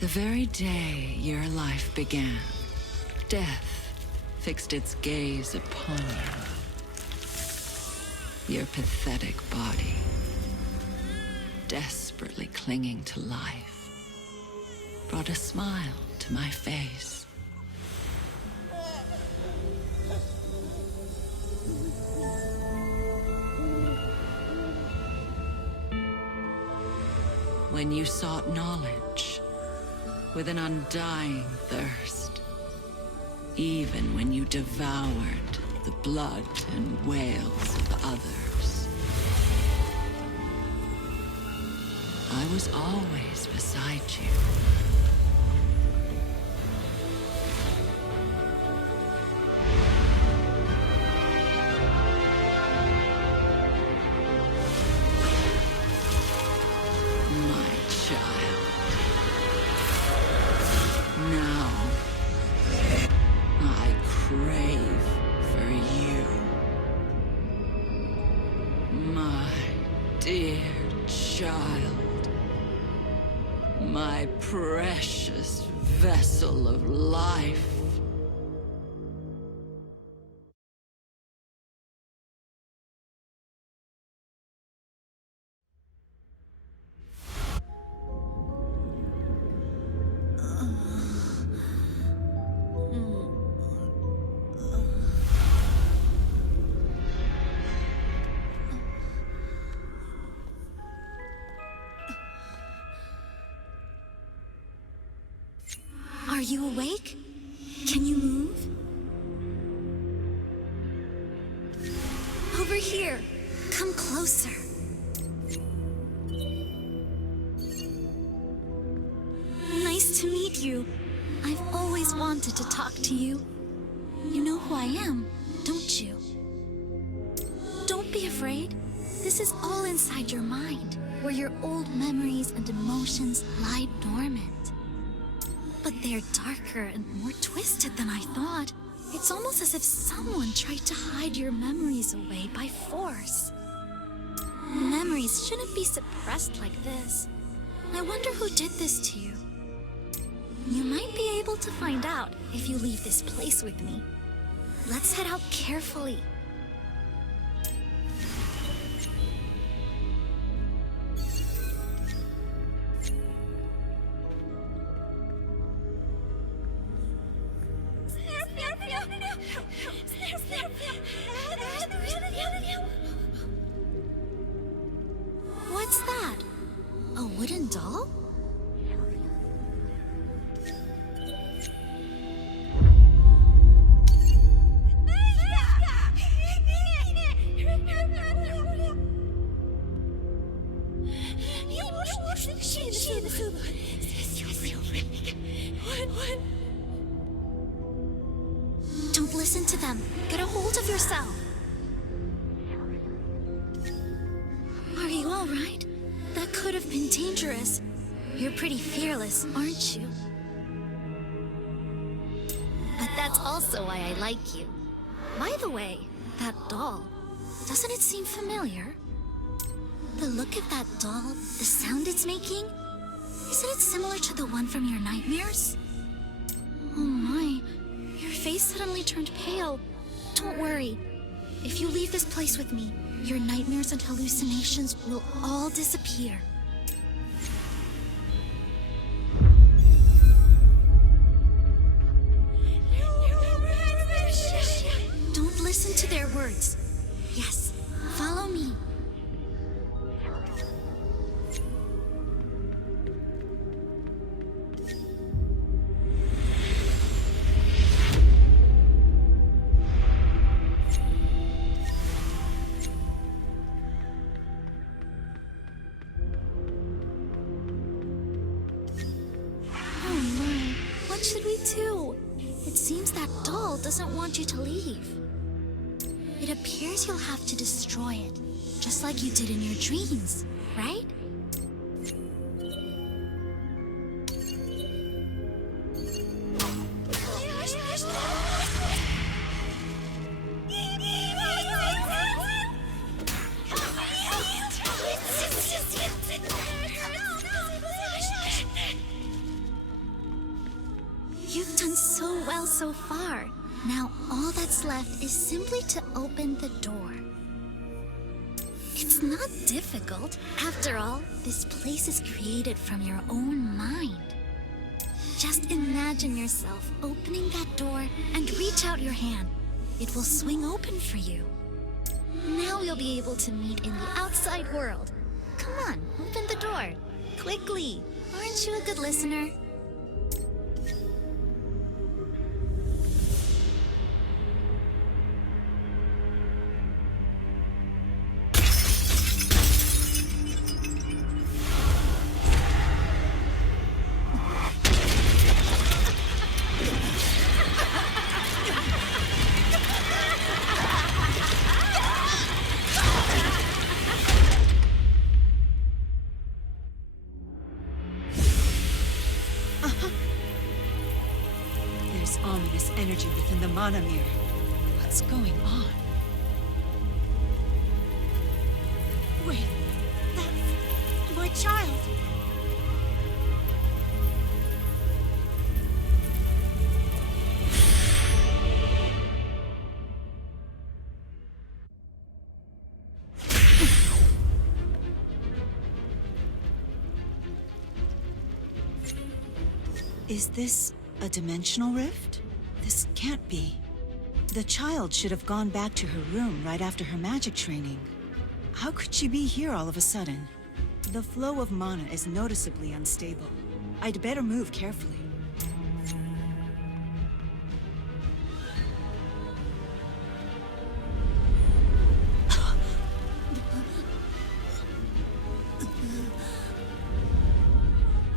The very day your life began, death fixed its gaze upon you. Your pathetic body, desperately clinging to life, brought a smile to my face. When you sought knowledge with an undying thirst, even when you devoured the blood and wails of others, I was always beside you. My precious vessel of life. Are you awake? Can you move? Over here. Come closer. Nice to meet you. I've always wanted to talk to you. You know who I am, don't you? Don't be afraid. This is all inside your mind, where your old memories and emotions lie dormant. But they're darker and more twisted than I thought. It's almost as if someone tried to hide your memories away by force. Memories shouldn't be suppressed like this. I wonder who did this to you. You might be able to find out if you leave this place with me. Let's head out carefully. What's that? A wooden doll? Don't listen to them. Get a hold of yourself. Are you all right? That could have been dangerous. You're pretty fearless, aren't you? But that's also why I like you. By the way, that doll, doesn't it seem familiar? The look of that doll, the sound it's making, isn't it similar to the one from your nightmares? Oh my, your face suddenly turned pale. Don't worry. If you leave this place with me, your nightmares and hallucinations will all disappear. Don't listen to their words. Yes, follow me. What should we do? It seems that doll doesn't want you to leave. It appears you'll have to destroy it, just like you did in your dreams, right? well so far. Now all that's left is simply to open the door. It's not difficult. After all, this place is created from your own mind. Just imagine yourself opening that door and reach out your hand. It will swing open for you. Now you'll be able to meet in the outside world. Come on, open the door. Quickly. Aren't you a good listener? There's ominous energy within the Mana Mirror. What's going on? Wait, that's my child! Is this a dimensional rift? This can't be. The child should have gone back to her room right after her magic training. How could she be here all of a sudden? The flow of mana is noticeably unstable. I'd better move carefully.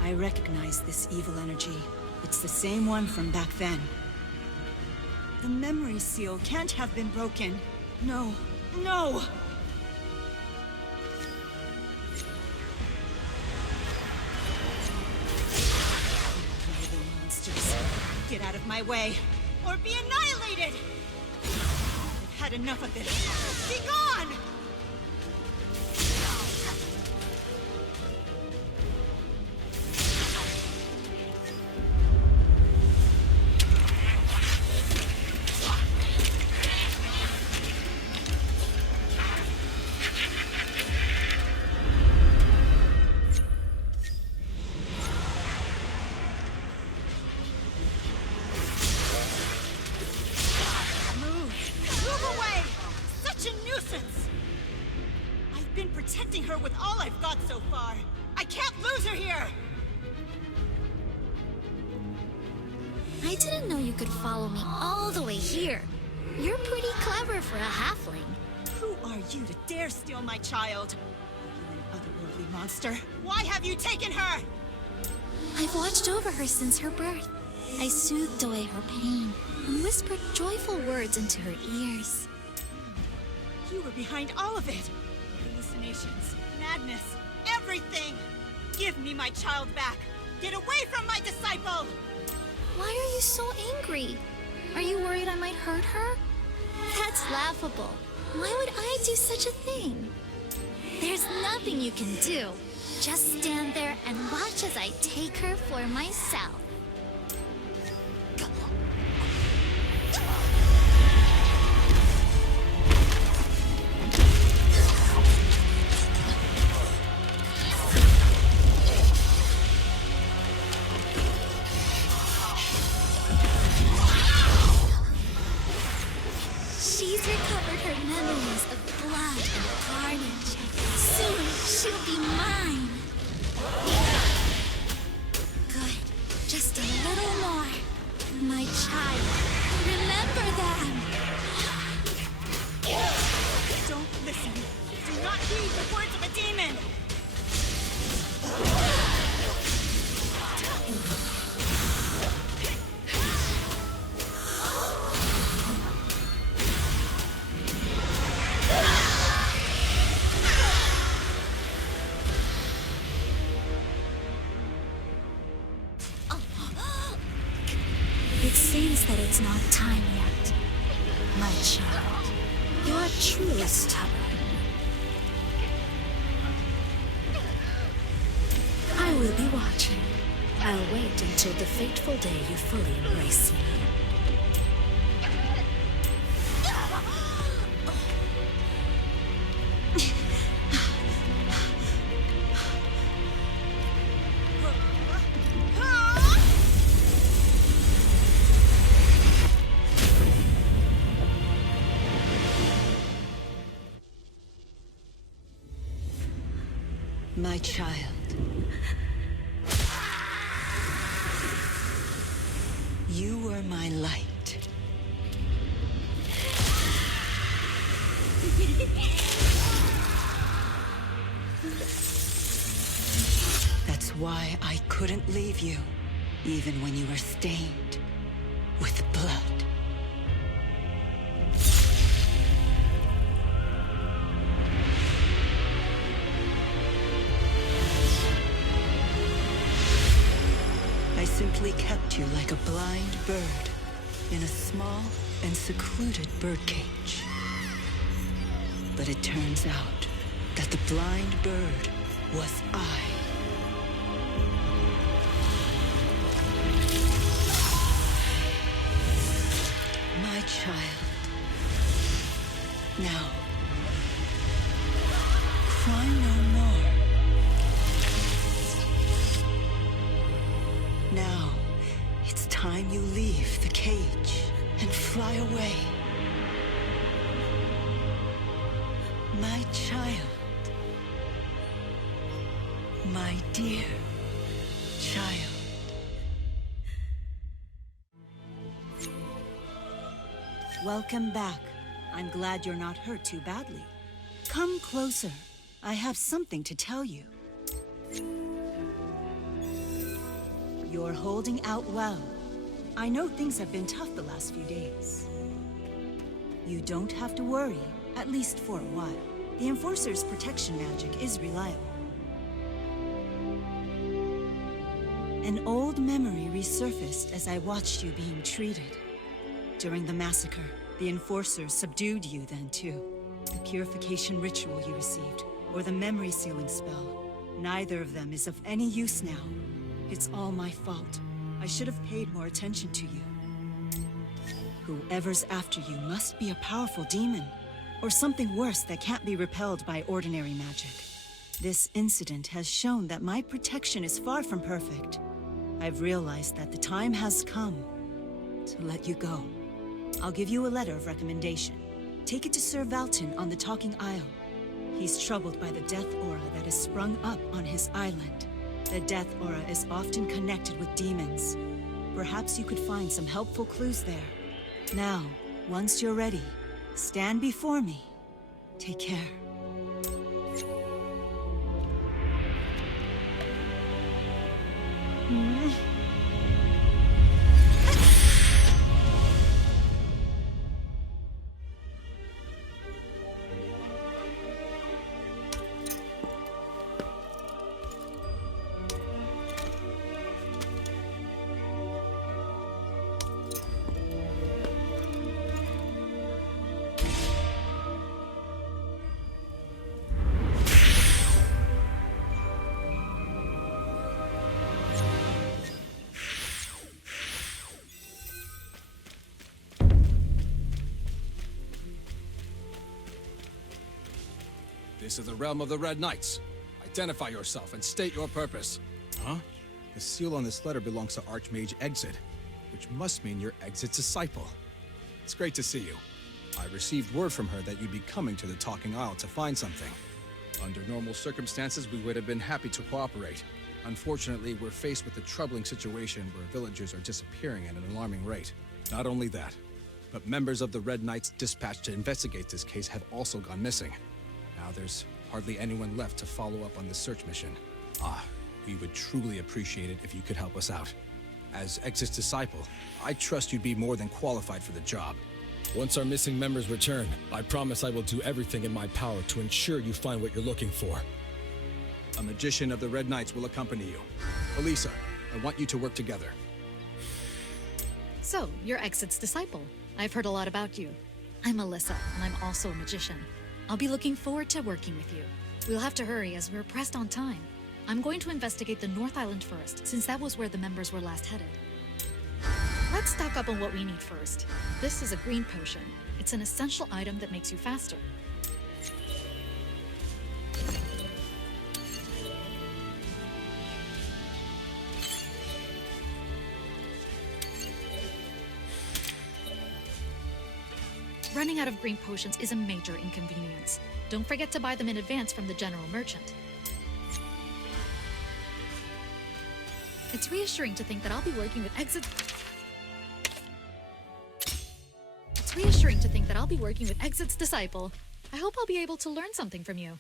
I recognize this evil energy. It's the same one from back then. The memory seal can't have been broken. No, no! Evil monsters, get out of my way, or be annihilated! I've had enough of this. Be gone! I've been protecting her with all I've got so far. I can't lose her here! I didn't know you could follow me all the way here. You're pretty clever for a halfling. Who are you to dare steal my child? You an otherworldly monster. Why have you taken her? I've watched over her since her birth. I soothed away her pain and whispered joyful words into her ears. You were behind all of it. Hallucinations, madness, everything! Give me my child back! Get away from my disciple! Why are you so angry? Are you worried I might hurt her? That's laughable. Why would I do such a thing? There's nothing you can do. Just stand there and watch as I take her for myself. She's recovered her memories of blood and carnage. Soon she'll be mine. Good. Just a little more. My child. Remember them. Don't listen. Do not heed the words of a demon! It seems that it's not time yet. My child, you're truly stubborn. I will be watching. I'll wait until the fateful day you fully embrace me. My child. You were my light. That's why I couldn't leave you, even when you were stained with blood. I simply kept you like a blind bird in a small and secluded birdcage. But it turns out that the blind bird was I. My child. Now, cry no more. Now, it's time you leave the cage and fly away. My child. My dear child. Welcome back. I'm glad you're not hurt too badly. Come closer. I have something to tell you. You're holding out well. I know things have been tough the last few days. You don't have to worry, at least for a while. The Enforcer's protection magic is reliable. An old memory resurfaced as I watched you being treated. During the massacre, the Enforcer subdued you then too. The purification ritual you received, or the memory sealing spell. Neither of them is of any use now. It's all my fault. I should have paid more attention to you. Whoever's after you must be a powerful demon, or something worse that can't be repelled by ordinary magic. This incident has shown that my protection is far from perfect. I've realized that the time has come to let you go. I'll give you a letter of recommendation. Take it to Sir Valton on the Talking Isle. He's troubled by the death aura that has sprung up on his island. The death aura is often connected with demons. Perhaps you could find some helpful clues there. Now, once you're ready, stand before me. Take care. This is the realm of the Red Knights. Identify yourself and state your purpose. Huh? The seal on this letter belongs to Archmage Exit, which must mean you're Exit's disciple. It's great to see you. I received word from her that you'd be coming to the Talking Isle to find something. Under normal circumstances, we would have been happy to cooperate. Unfortunately, we're faced with a troubling situation where villagers are disappearing at an alarming rate. Not only that, but members of the Red Knights dispatched to investigate this case have also gone missing. Now there's hardly anyone left to follow up on this search mission. We would truly appreciate it if you could help us out. As Exit's disciple, I trust you'd be more than qualified for the job. Once our missing members return, I promise I will do everything in my power to ensure you find what you're looking for. A magician of the Red Knights will accompany you. Elisa, I want you to work together. So, you're Exit's disciple. I've heard a lot about you. I'm Alyssa, and I'm also a magician. I'll be looking forward to working with you. We'll have to hurry as we're pressed on time. I'm going to investigate the North Island first, since that was where the members were last headed. Let's stock up on what we need first. This is a green potion. It's an essential item that makes you faster. Running out of green potions is a major inconvenience. Don't forget to buy them in advance from the general merchant. It's reassuring to think that I'll be working with Exit's disciple. I hope I'll be able to learn something from you.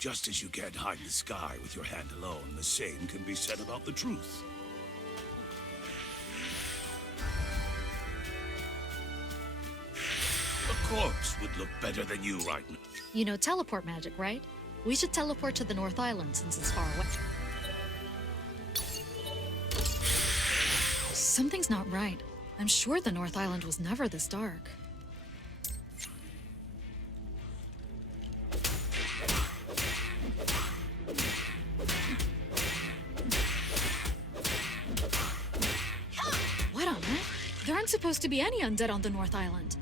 Just as you can't hide the sky with your hand alone, the same can be said about the truth. A corpse would look better than you right now. You know teleport magic, right? We should teleport to the North Island since it's far away. Something's not right. I'm sure the North Island was never this dark. What on earth? There aren't supposed to be any undead on the North Island.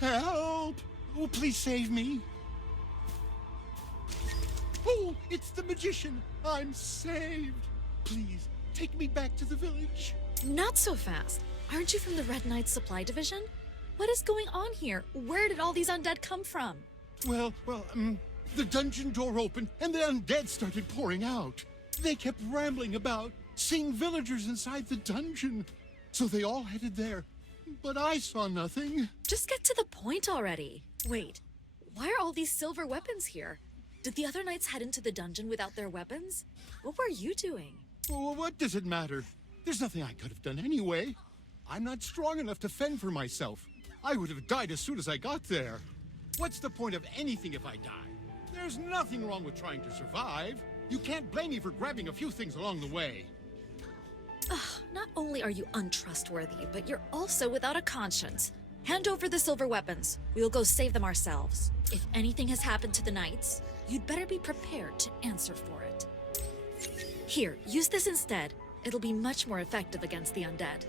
Help! Oh, please save me. Oh, it's the magician. I'm saved. Please, take me back to the village. Not so fast. Aren't you from the Red Knights Supply Division? What is going on here? Where did all these undead come from? Well, the dungeon door opened and the undead started pouring out. They kept rambling about, seeing villagers inside the dungeon. So they all headed there. But I saw nothing. Just get to the point already. Wait, why are all these silver weapons here? Did the other knights head into the dungeon without their weapons? What were you doing? Well, what does it matter? There's nothing I could have done anyway. I'm not strong enough to fend for myself. I would have died as soon as I got there. What's the point of anything if I die? There's nothing wrong with trying to survive. You can't blame me for grabbing a few things along the way. Ugh, not only are you untrustworthy, but you're also without a conscience. Hand over the silver weapons. We'll go save them ourselves. If anything has happened to the knights, you'd better be prepared to answer for it. Here, use this instead. It'll be much more effective against the undead.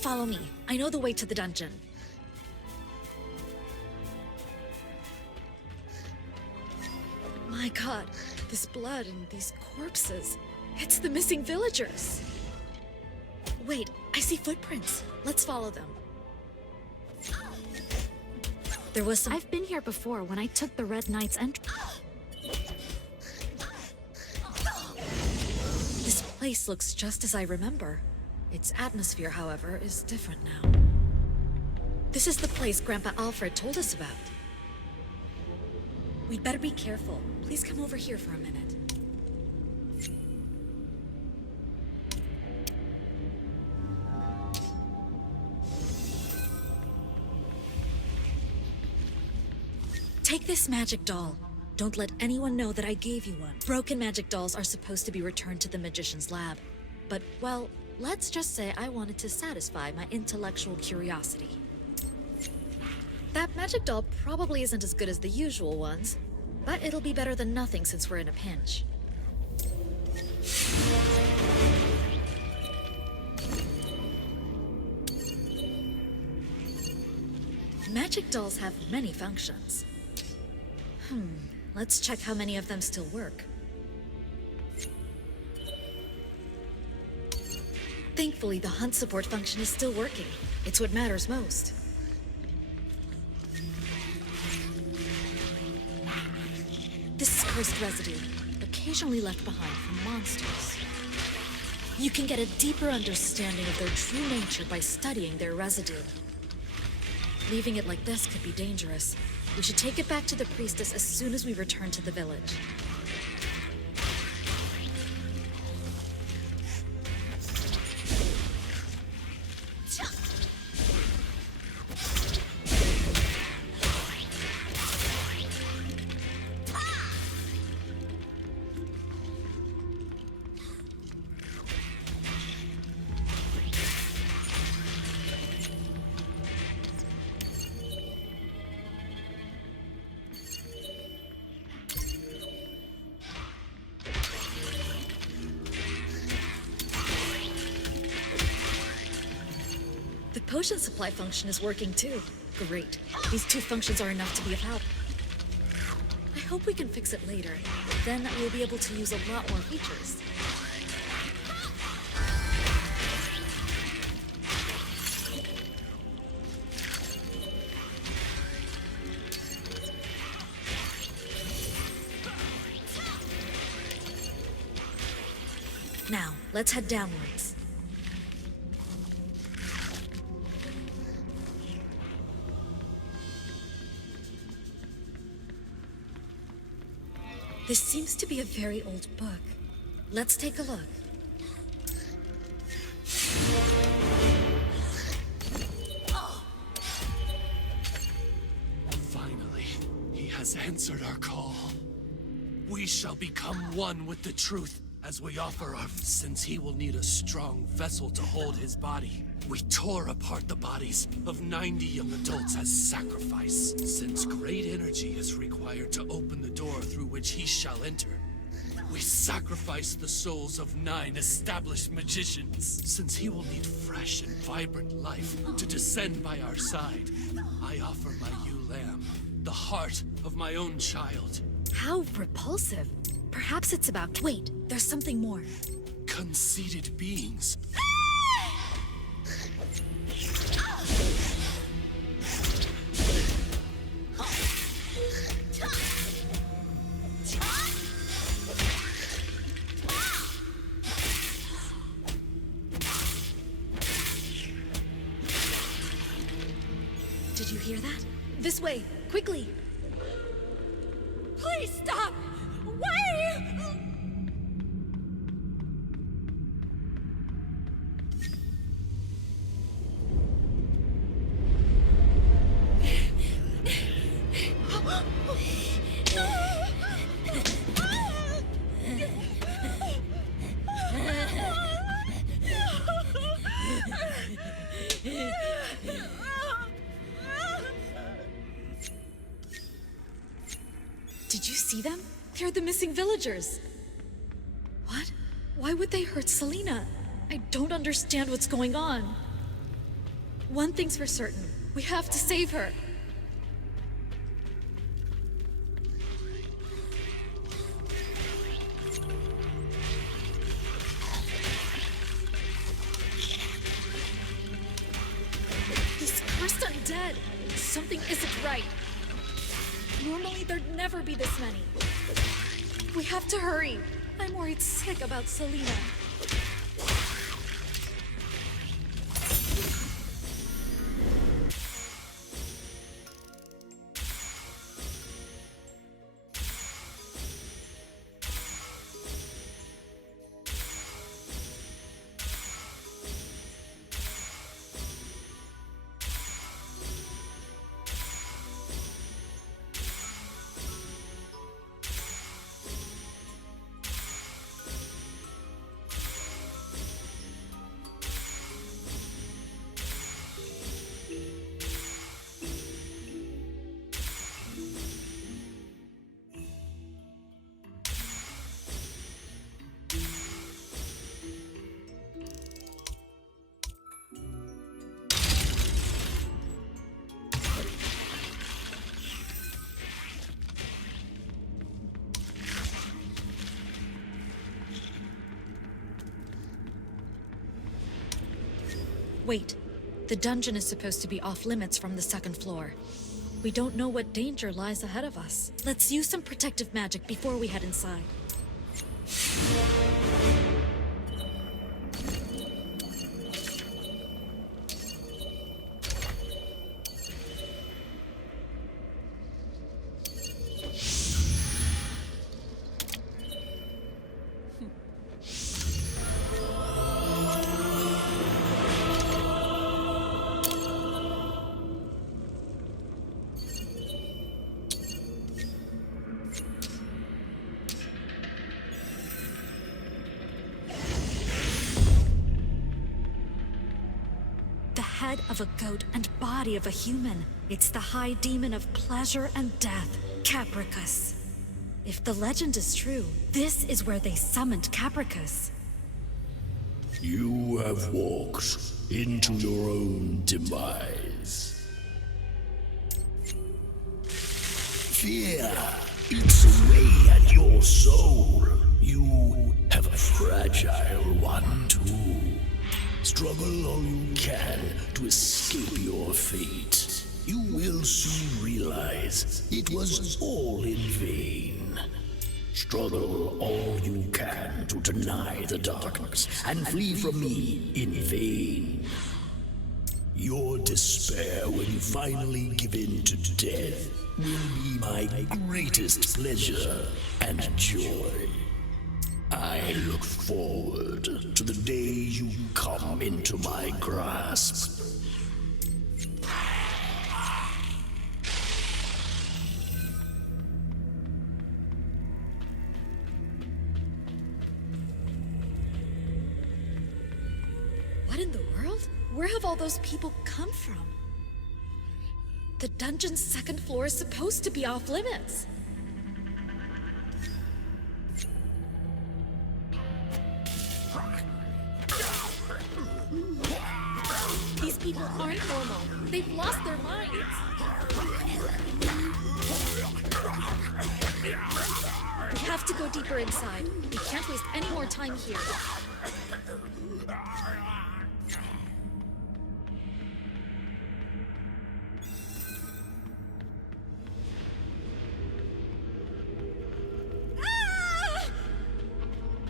Follow me. I know the way to the dungeon. My god, this blood and these corpses. It's the missing villagers. Wait, I see footprints. Let's follow them. There was some— I've been here before when I took the Red Knight's entrance. This place looks just as I remember. Its atmosphere, however, is different now. This is the place Grandpa Alfred told us about. We'd better be careful. Please come over here for a minute. Take this magic doll. Don't let anyone know that I gave you one. Broken magic dolls are supposed to be returned to the magician's lab. But, well, let's just say I wanted to satisfy my intellectual curiosity. That magic doll probably isn't as good as the usual ones, but it'll be better than nothing since we're in a pinch. Magic dolls have many functions. Let's check how many of them still work. Thankfully, the hunt support function is still working. It's what matters most. This is cursed residue, occasionally left behind from monsters. You can get a deeper understanding of their true nature by studying their residue. Leaving it like this could be dangerous. We should take it back to the priestess as soon as we return to the village. potion supply function is working too. Great. These two functions are enough to be of help. I hope we can fix it later. Then we'll be able to use a lot more features. Now, let's head downwards. This seems to be a very old book. Let's take a look. Finally, he has answered our call. We shall become one with the truth as we offer our... Since he will need a strong vessel to hold his body, we tore apart the bodies of 90 young adults as sacrifice. Since great energy is required to open the door through which he shall enter, we sacrifice the souls of 9 established magicians. Since he will need fresh and vibrant life to descend by our side, I offer my ewe lamb, the heart of my own child. How repulsive. Perhaps it's about... Wait, there's something more. Conceited beings. Did you hear that? This way, quickly! Please stop! Wait! Did you see them? They're the missing villagers. What? Why would they hurt Selena? I don't understand what's going on. One thing's for certain. We have to save her. These cursed undead. Something isn't right. Normally, there'd never be this many. We have to hurry. I'm worried sick about Selena. Wait, the dungeon is supposed to be off limits from the second floor. We don't know what danger lies ahead of us. Let's use some protective magic before we head inside. Head of a goat and body of a human. It's the high demon of pleasure and death, Capricus. If the legend is true, this is where they summoned Capricus. You have walked into your own demise. Fear eats away at your soul. You have a fragile one too. Struggle all you can to escape your fate. You will soon realize it was all in vain. Struggle all you can to deny the darkness and flee from me in vain. Your despair when you finally give in to death will be my greatest pleasure and joy. I look forward to the day you come into my grasp. What in the world? Where have all those people come from? The dungeon's second floor is supposed to be off limits. These people aren't normal. They've lost their minds. We have to go deeper inside. We can't waste any more time here.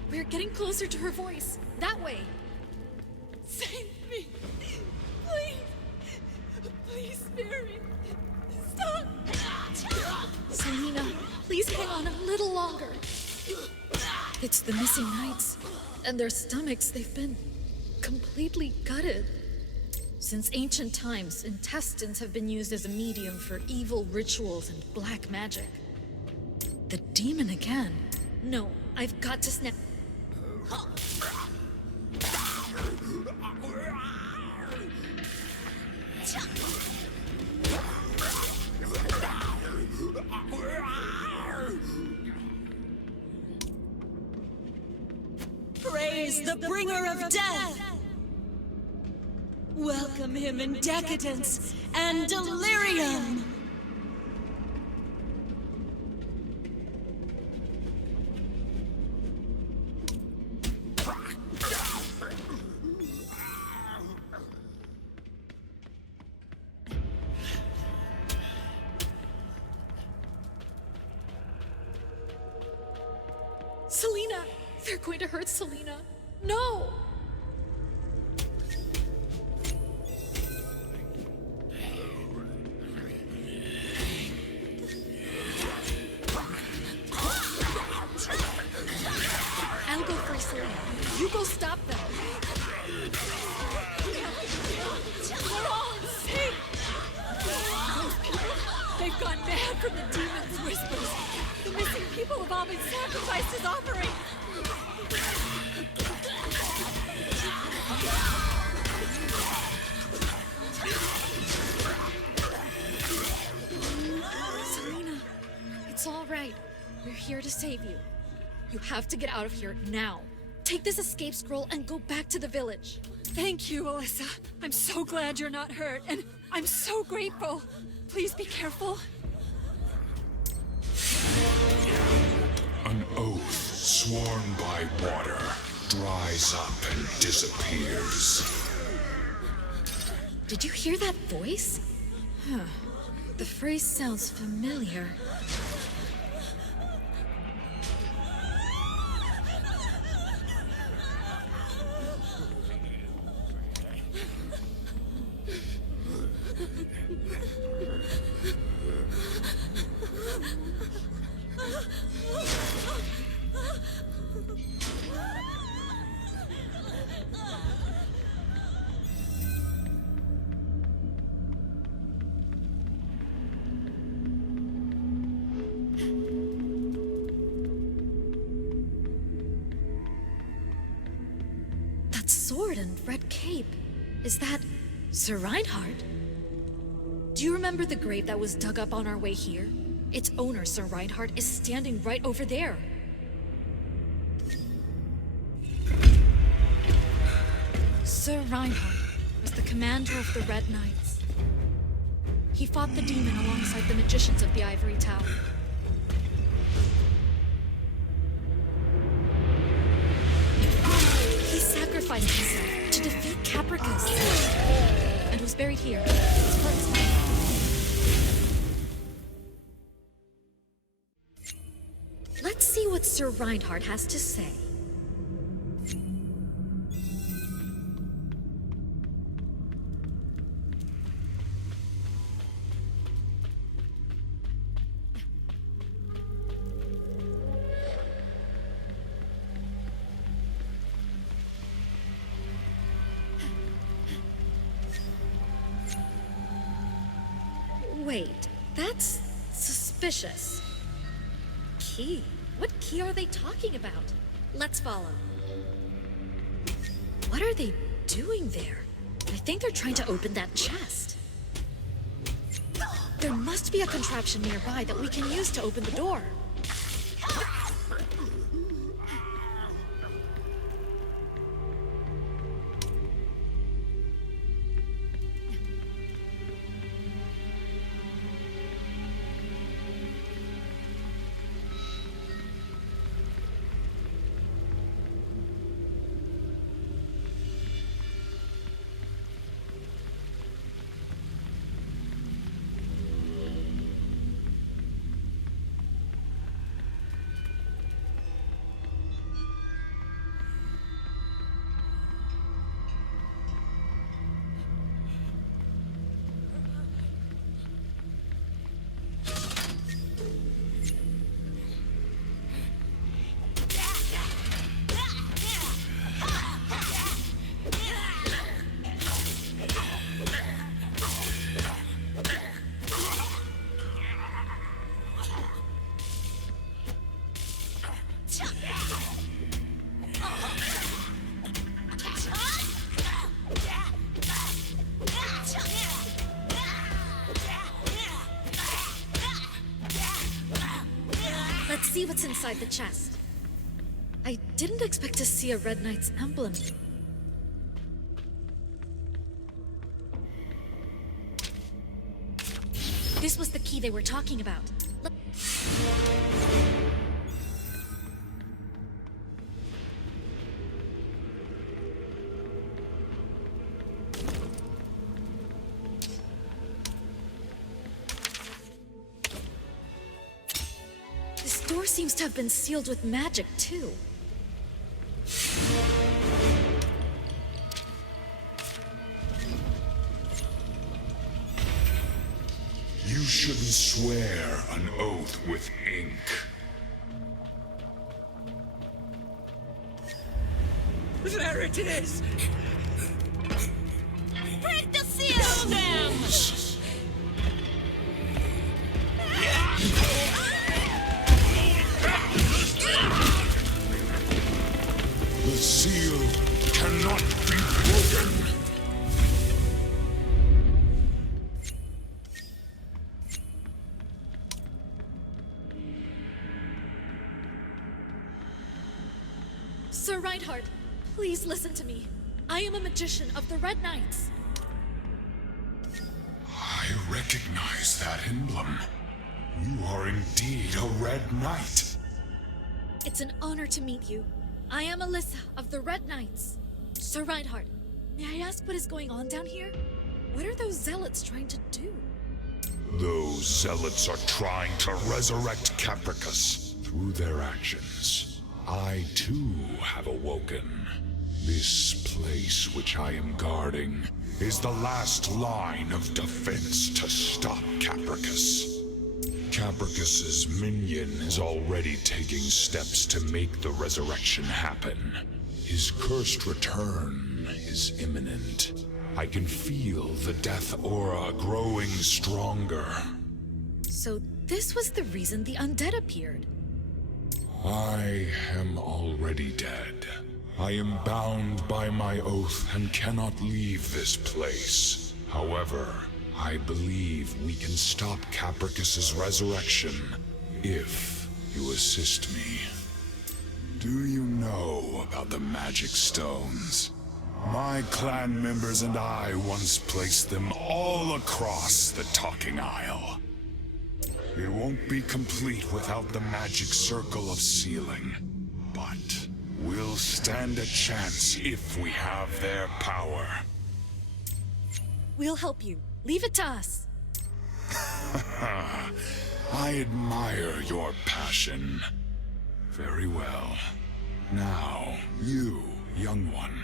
We're getting closer to her voice. That way. Save me! Please! Please spare me! Stop! Selena, please hang on a little longer. It's the missing knights. And their stomachs, they've been completely gutted. Since ancient times, intestines have been used as a medium for evil rituals and black magic. The demon again. No, I've got to snap. Praise the bringer of death! Welcome him in decadence and delirium! Selena! They're going to hurt Selena. No! I'll go first, Selena. You go stop them. We're all insane! Those people, they've gone mad from the demon's whispers. The missing people have all been sacrificed as offerings. Selena, it's all right. We're here to save you. You have to get out of here now. Take this escape scroll and go back to the village. Thank you, Alyssa. I'm so glad you're not hurt, and I'm so grateful. Please be careful. An oath sworn by water dries up and disappears. Did you hear that voice? Huh. The phrase sounds familiar. Sword and red cape. Is that Sir Reinhardt? Do you remember the grave that was dug up on our way here? Its owner, Sir Reinhardt, is standing right over there. Sir Reinhardt was the commander of the Red Knights. He fought the demon alongside the magicians of the Ivory Tower. He sacrificed himself to defeat Capricus and was buried here as part of his life. Let's see what Sir Reinhardt has to say. Wait, that's suspicious. Key? What key are they talking about? Let's follow. What are they doing there? I think they're trying to open that chest. There must be a contraption nearby that we can use to open the door. Let's see what's inside the chest. I didn't expect to see a Red Knight's emblem. This was the key they were talking about. This door seems to have been sealed with magic, too. You shouldn't swear an oath with ink. There it is! Break the seal! Them! The seal cannot be broken. Sir Reinhardt, please listen to me. I am a magician of the Red Knights. I recognize that emblem. You are indeed a Red Knight. It's an honor to meet you. I am Alyssa of the Red Knights. Sir Reinhardt, may I ask what is going on down here? What are those zealots trying to do? Those zealots are trying to resurrect Capricus through their actions. I too have awoken. This place which I am guarding is the last line of defense to stop Capricus. Capricus's minion is already taking steps to make the resurrection happen. His cursed return is imminent. I can feel the death aura growing stronger. So this was the reason the undead appeared. I am already dead. I am bound by my oath and cannot leave this place. However, I believe we can stop Capricus's resurrection if you assist me. Do you know about the magic stones? My clan members and I once placed them all across the Talking Isle. It won't be complete without the magic circle of sealing, but we'll stand a chance if we have their power. We'll help you. Leave it to us. I admire your passion. Very well. Now, you, young one.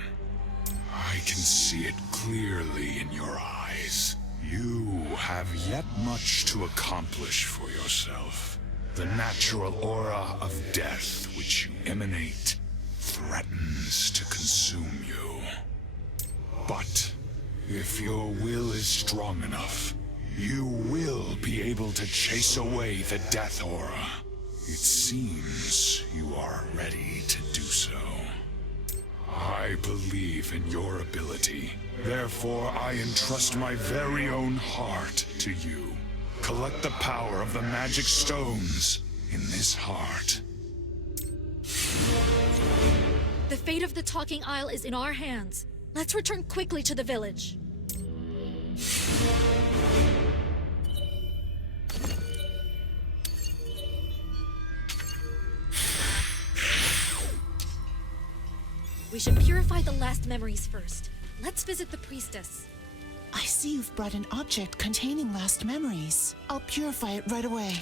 I can see it clearly in your eyes. You have yet much to accomplish for yourself. The natural aura of death which you emanate threatens to consume you. But if your will is strong enough, you will be able to chase away the death aura. It seems you are ready to do so. I believe in your ability. Therefore, I entrust my very own heart to you. Collect the power of the magic stones in this heart. The fate of the Talking Isle is in our hands. Let's return quickly to the village. We should purify the last memories first. Let's visit the priestess. I see you've brought an object containing last memories. I'll purify it right away.